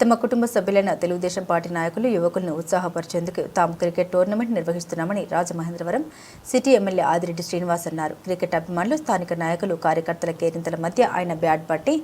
తమ కుటుంబ సభ్యులైన తెలుగుదేశం పార్టీ నాయకులు యువకులను ఉత్సాహపరిచేందుకు తాము క్రికెట్ టోర్నమెంట్ నిర్వహిస్తున్నామని రాజమహేంద్రవరం సిటీ ఎమ్మెల్యే ఆదిరెడ్డి శ్రీనివాస్ అన్నారు. క్రికెట్ అభిమానులు స్థానిక నాయకులు కార్యకర్తల కేరింతల మధ్య ఆయన బ్యాట్ పట్టి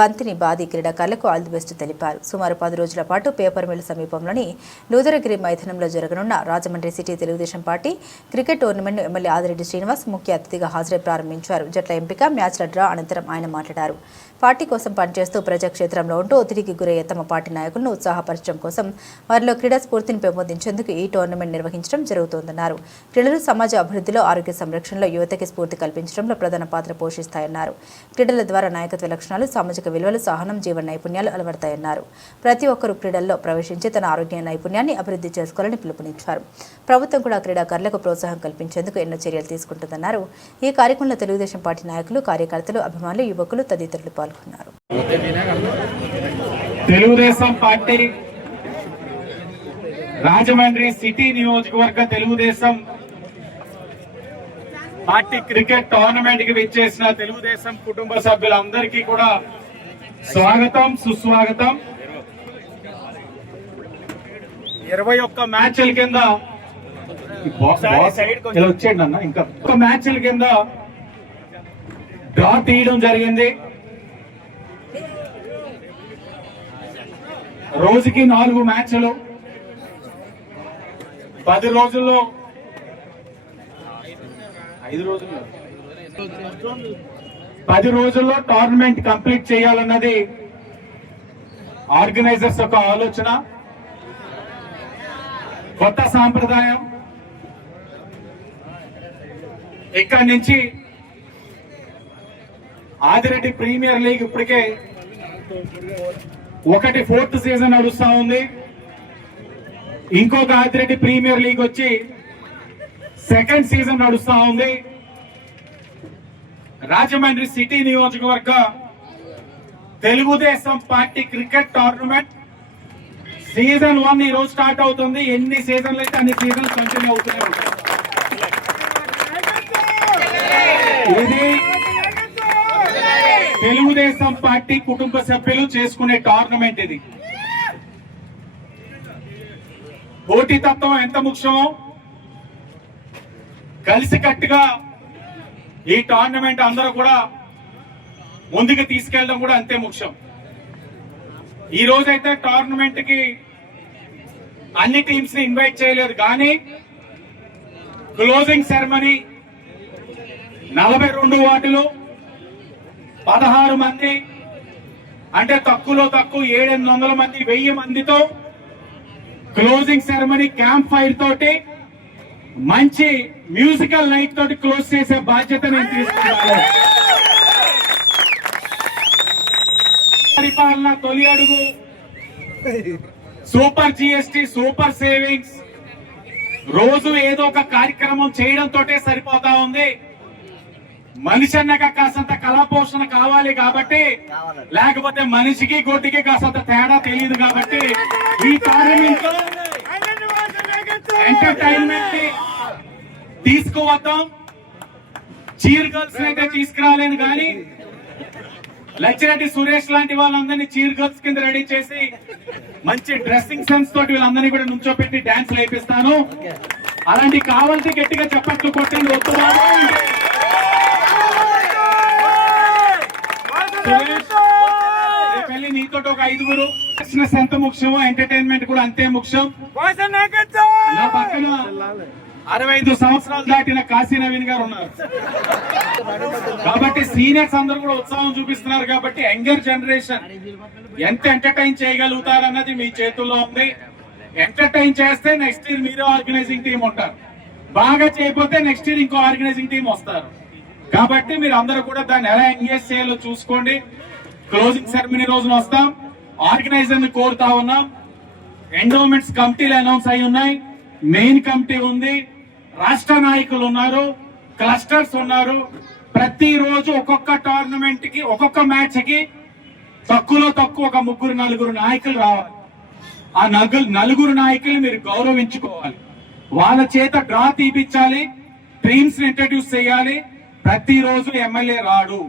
బంతిని బాది క్రీడాకారులకు ఆల్ ది బెస్ట్ తెలిపారు. సుమారు పది రోజుల పాటు పేపర్ మిల్ సమీపంలోని లూదరగిరి మైదానంలో జరగనున్న Rajahmundry city Telugu Desam party cricket టోర్నమెంట్ను MLA Adireddy Srinivas ముఖ్య అతిథిగా హాజరై ప్రారంభించారు. జట్ల ఎంపిక మ్యాచ్ల డ్రా అనంతరం ఆయన మాట్లాడారు. పార్టీ కోసం పనిచేస్తూ ప్రజాక్షేత్రంలో ఉంటూ ఒత్తిడికి గురయ్యే తమ పార్టీ పార్టీ నాయకులను ఉత్సాహపరచడం కోసం వారిలో క్రీడా స్ఫూర్తిని పెంపొందించేందుకు ఈ టోర్నమెంట్ నిర్వహించడం జరుగుతోందన్నారు. క్రీడలు సమాజ అభివృద్ధిలో ఆరోగ్య సంరక్షణలో యువతకి స్ఫూర్తి కల్పించడంలో ప్రధాన పాత్ర పోషిస్తాయన్నారు. క్రీడల ద్వారా నాయకత్వ లక్షణాలు సామాజిక విలువలు సహనం జీవన నైపుణ్యాలు అలవడతాయన్నారు ప్రతి ఒక్కరూ క్రీడల్లో ప్రవేశించి తన ఆరోగ్య నైపుణ్యాన్ని అభివృద్ధి చేసుకోవాలని పిలుపునిచ్చారు. ప్రభుత్వం కూడా క్రీడాకారులకు ప్రోత్సాహం కల్పించేందుకు ఎన్నో చర్యలు తీసుకుంటుందన్నారు. ఈ కార్యక్రమంలో తెలుగుదేశం పార్టీ నాయకులు కార్యకర్తలు అభిమానులు యువకులు తదితరులు పాల్గొన్నారు. తెలుగుదేశం పార్టీ రాజమండ్రి సిటీ నియోజకవర్గ తెలుగుదేశం పార్టీ క్రికెట్ టోర్నమెంట్కి విచ్చేసిన తెలుగుదేశం కుటుంబ సభ్యులందరికీ కూడా స్వాగతం సుస్వాగతం. ఇరవై ఒక్క మ్యాచ్ల కింద వచ్చేయండి అన్న ఇంకా ఒక మ్యాచ్ల కింద డ్రా తీయడం జరిగింది. రోజుకి నాలుగు మ్యాచ్లు. పది రోజుల్లో. ఐదు రోజుల్లో. పది రోజుల్లో టోర్నమెంట్ కంప్లీట్ చేయాలన్నది ఆర్గనైజర్స్ యొక్క ఆలోచన. కొత్త సాంప్రదాయం. ఇక్కడి నుంచి ఆదిరెడ్డి ప్రీమియర్ లీగ్ ఇప్పటికే ఒకటి ఫోర్త్ సీజన్ నడుస్తా ఉంది. ఇంకొక ఆదిరెడ్డి ప్రీమియర్ లీగ్ వచ్చి సెకండ్ సీజన్ నడుస్తా ఉంది. రాజమండ్రి సిటీ నియోజకవర్గ Telugu Desam party cricket tournament season one ఈ రోజు స్టార్ట్ అవుతుంది. ఎన్ని సీజన్లు అయితే అన్ని సీజన్లు కంటిన్యూ అవుతూనే ఉంటాయి. ఇది తెలుగుదేశం పార్టీ కుటుంబ సభ్యులు చేసుకునే టోర్నమెంట్ ఇది. పోటీతత్వం ఎంత ముఖ్యమో కలిసికట్టుగా ఈ టోర్నమెంట్ అందరూ కూడా ముందుకు తీసుకెళ్ళడం కూడా అంతే ముఖ్యం. ఈ రోజైతే టోర్నమెంట్కి అన్ని టీమ్స్ని ఇన్వైట్ చేయలేదు కానీ క్లోజింగ్ సెరమనీ నలభై రెండు వాటిలో పదహారు మంది అంటే తక్కువలో తక్కువ ఏడెనిమిది వందల మంది వెయ్యి మందితో క్లోజింగ్ సెరమనీ క్యాంప్ ఫైర్ తోటి మంచి మ్యూజికల్ నైట్ తోటి క్లోజ్ చేసే బాధ్యత నేను తీసుకున్నాను. పరిపాలన తొలి అడుగు. Super GST super savings. రోజు ఏదో ఒక కార్యక్రమం చేయడంతో సరిపోతా ఉంది. మనిషి అన్నాక కాసంత కళాపోషణ కావాలి కాబట్టి లేకపోతే మనిషికి గొడ్డికి కాసంత తేడా తెలియదు కాబట్టి ఈ టోర్నమెంట్లో ఎంటర్టైన్మెంట్ తీసుకువద్దాం. చీర్ గర్ల్స్ అయితే తీసుకురాలేను కానీ లచ్చిరెడ్డి సురేష్ లాంటి వాళ్ళందరినీ చీర్ గర్ల్స్ కింద రెడీ చేసి మంచి డ్రెస్సింగ్ సెన్స్ తోటి వీళ్ళందరినీ కూడా నుంచోపెట్టి డాన్స్ లేపిస్తాను అలాంటి కావాలంటే గట్టిగా చప్పట్లు కొట్టండి వద్దు పెళ్ళి వెళ్ళి నీతో ఒక ఐదుగురు. బిజినెస్ ఎంత ముఖ్యమో ఎంటర్టైన్మెంట్ కూడా అంతే ముఖ్యం. నా పక్కన అరవై ఐదు సంవత్సరాలు దాటిన కాశీ నవీన్ గారు ఉన్నారు. కాబట్టి సీనియర్స్ అందరూ కూడా ఉత్సాహం చూపిస్తున్నారు కాబట్టి యంగర్ జనరేషన్ ఎంత ఎంటర్టైన్ చేయగలుగుతారు అన్నది మీ చేతుల్లో ఉంది. ఎంటర్టైన్ చేస్తే నెక్స్ట్ ఇయర్ మీరే ఆర్గనైజింగ్ టీం ఉంటారు. బాగా చేయకపోతే నెక్స్ట్ ఇయర్ ఇంకో ఆర్గనైజింగ్ టీం వస్తారు. కాబట్టి మీరు అందరూ కూడా దాన్ని ఎలా ఎంగేజ్ చేయాలో చూసుకోండి. క్లోజింగ్ సెరమనీ రోజున వస్తాం. ఆర్గనైజర్ని కోరుతా ఉన్నాం. ఎండోమెంట్స్ కమిటీలు అనౌన్స్ అయి ఉన్నాయి. మెయిన్ కమిటీ ఉంది. రాష్ట్ర నాయకులు ఉన్నారు. క్లస్టర్స్ ఉన్నారు. ప్రతిరోజు ఒక్కొక్క టోర్నమెంట్కి ఒక్కొక్క మ్యాచ్కి తక్కువలో తక్కువ ఒక ముగ్గురు నలుగురు నాయకులు రావాలి. ఆ నలుగురు నలుగురు నాయకులు మీరు గౌరవించుకోవాలి. వాళ్ళ చేత డ్రా తీపిచ్చాలి. టీమ్స్ ఇంట్రడ్యూస్ చేయాలి. ప్రతిరోజు ఎమ్మెల్యే రాడు.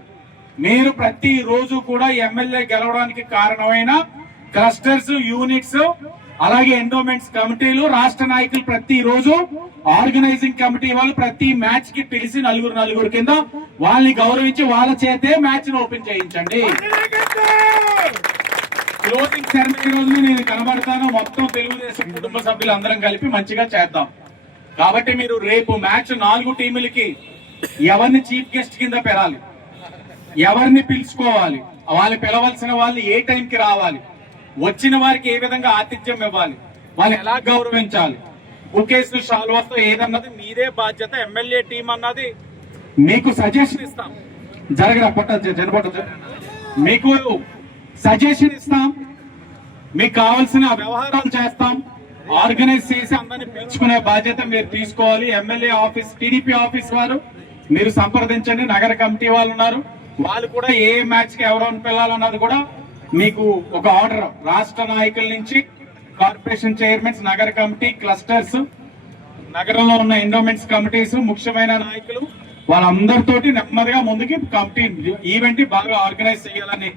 మీరు ప్రతి రోజు కూడా ఎమ్మెల్యే గెలవడానికి కారణమైన క్లస్టర్స్ యూనిట్స్ అలాగే ఎండోమెంట్స్ కమిటీలు రాష్ట్ర నాయకులు ప్రతి రోజు ఆర్గనైజింగ్ కమిటీ వాళ్ళు ప్రతి మ్యాచ్కి పిలిచి నలుగురు నలుగురు కింద వాళ్ళని గౌరవించి వాళ్ళ చేతే మ్యాచ్ ఓపెన్ చేయించండి. క్లోజింగ్ సెరమనీ రోజు నేను కనబడతాను. మొత్తం తెలుగుదేశం కుటుంబ సభ్యులు అందరం కలిపి మంచిగా చేద్దాం. కాబట్టి మీరు రేపు మ్యాచ్ నాలుగు టీములకి ఎవరిని చీఫ్ గెస్ట్ కింద పెరాలి? ఎవరిని పిలుచుకోవాలి? వాళ్ళు పిలవలసిన వాళ్ళు ఏ టైంకి రావాలి? వచ్చిన వారికి ఏ విధంగా ఆతిథ్యం ఇవ్వాలి? వాళ్ళు ఎలా గౌరవించాలి? బుకేస్ షాల్వాస్తో ఏదన్నది మీదే బాధ్యత ఎమ్మెల్యే టీం అన్నది మీకు సజెషన్ ఇస్తాం. జరగరా పుట్ట జనపట్ట మీకు సజెషన్ ఇస్తాం. మీకు కావాల్సిన వ్యవహారాలు చేస్తాం. ఆర్గనైజ్ చేసి అందరిని పిలుచుకునే బాధ్యత మీరు తీసుకోవాలి. ఎమ్మెల్యే ఆఫీస్ టీడీపీ ఆఫీస్ వారు మీరు సంప్రదించండి నగర కమిటీ వాళ్ళు ఉన్నారు. వాళ్ళు కూడా ఏ మ్యాచ్కి ఎవరెవరిని పిల్లాలన్నది కూడా మీకు ఒక ఆర్డర్ రాష్ట్ర నాయకుల నుంచి కార్పొరేషన్ చైర్మన్స్ నగర కమిటీ క్లస్టర్స్ నగరంలో ఉన్న ఎండోమెంట్స్ కమిటీస్ ముఖ్యమైన నాయకులు వాళ్ళందరితోటి నెమ్మదిగా ముందుకి కమిటీ ఈవెంట్ బాగా ఆర్గనైజ్ చేయాలని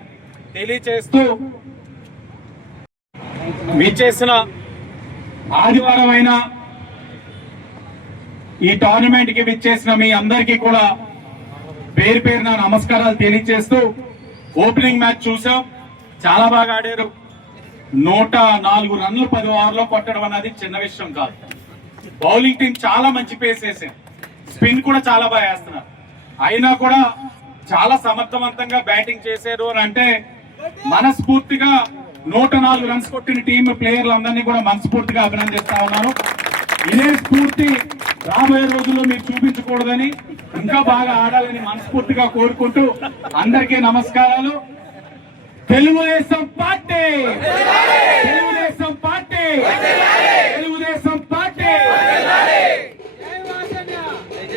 తెలియచేస్తూ విచ్చేసిన ఆదివారం అయినా ఈ టోర్నమెంట్కి విచ్చేసిన మీ అందరికీ కూడా పేరు పేరున నమస్కారాలు తెలియజేస్తూ ఓపెనింగ్ మ్యాచ్ చూసాం. చాలా బాగా ఆడారు. నూట నాలుగు రన్లు పది ఓవర్లో కొట్టడం అన్నది చిన్న విషయం కాదు. బౌలింగ్ టీం చాలా మంచి పేస్ వేసారు స్పిన్ కూడా చాలా బాగా వేస్తున్నారు. అయినా కూడా చాలా సమర్థవంతంగా బ్యాటింగ్ చేశారు అని అంటే మనస్ఫూర్తిగా నూట నాలుగు రన్స్ కొట్టిన టీం ప్లేయర్లందరినీ కూడా మనస్ఫూర్తిగా అభినందిస్తా ఉన్నాను. ఇదే స్ఫూర్తి రాబోయే రోజుల్లో మీరు చూపించకూడదని ఇంకా బాగా ఆడాలని మనస్ఫూర్తిగా కోరుకుంటూ అందరికీ నమస్కారాలు. తెలుగుదేశం పార్టీ! తెలుగుదేశం పార్టీ!